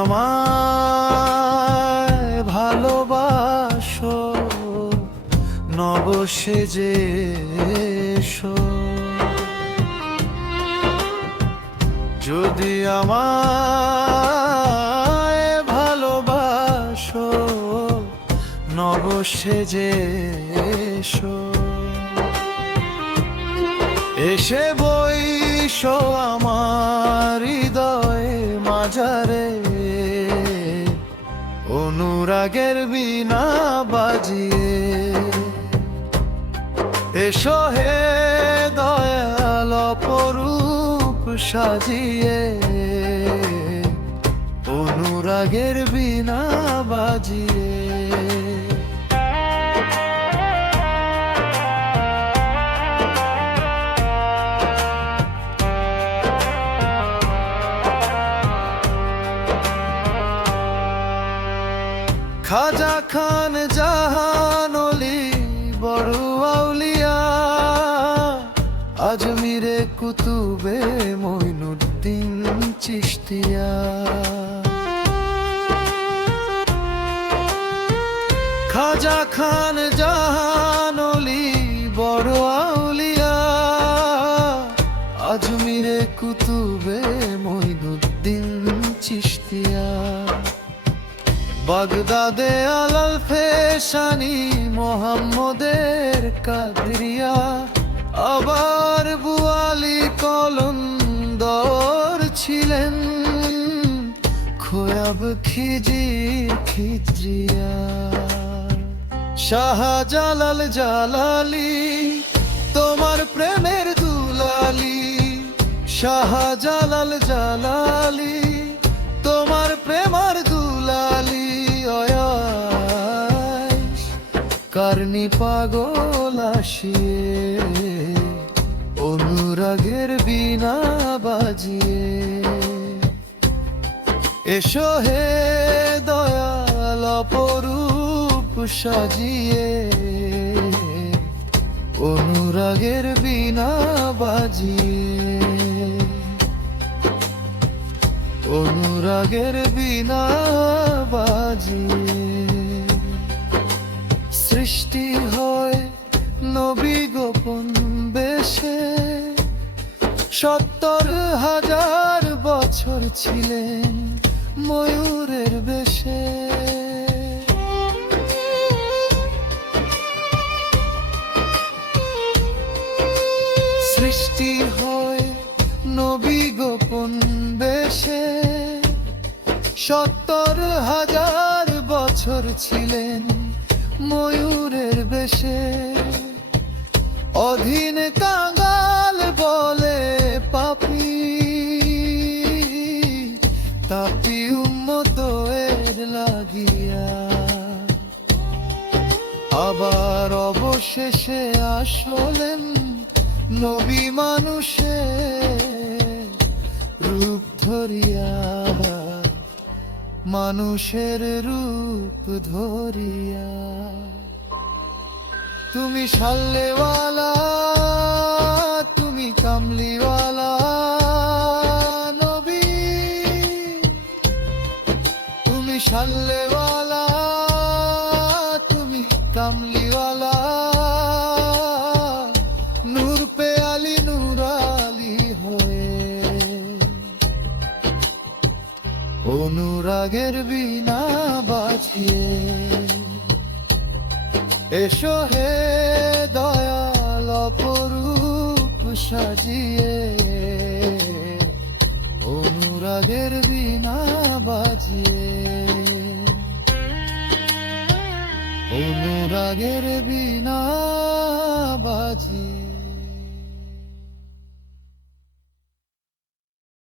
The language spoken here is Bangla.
আমায় ভালোবাসো নব সেজে এসো, যদি আমায় ভালোবাসো নব সেজে এসো, এসে বইসো আমার হৃদয়ে মাঝারে, অনুরাগের বীণা বাজিয়ে। এসো হে দয়াল অপরূপ সাজিয়ে, অনুরাগের বীণা বাজিয়ে। খাজা খান জাহান অলি বড় আউলিয়া, আজমিরে কুতুবে মঈনুদ্দিন চিশতিয়া। খাজা খান জাহান অলি বড় আউলিয়া, আজমিরে কুতুবে মঈনুদ্দিন চিশতিয়া। বাগদাদে আলাল ফেশানি মোহাম্মদের কাদরিয়া, আবার বুয়ালি কলন্দর ছিলেন খোয়াব খিজির খিজরিয়া। শাহজালাল জালালি তোমার প্রেমের দুলালি, শাহজালাল জালালি তোমার প্রেমার দুলালি। কারনি পাগল আসিয়ে, অনুরাগের বীণা বাজিয়ে। এসো হে দয়াল অপরূপ সাজিয়ে, অনুরাগের বীণা বাজিয়ে, অনুরাগের বীণা বাজিয়ে। সৃষ্টি হয় নবী গোপন বেশে, ৭০,০০০ বছর ছিলেন ময়ূরের বেশে। সৃষ্টি হয় নবী গোপন বেশে, ৭০,০০০ বছর ছিলেন ময়ূরের বেশে। অধীন কাঙ্গাল বলে পাপী, তাপি উম্মত এর লাগিয়া। আবার অবশেষে আসলেন নবী মানুষের রূপ ধরিয়া, মানুষের রূপ ধরিয়া। তুমি সাল্লেওয়ালা, তুমি কামলিওয়ালা নবী, তুমি সাল্লেওয়ালা, তুমি কামলিওয়ালা। নূর পে আলী নূরালি হয়ে, অনুরাগের বীণা বাজিয়ে। এসো হে দয়াল অপরূপ সাজিয়ে, অনুরাগের বীণা বাজিয়ে, অনুরাগের বীণা বাজিয়ে।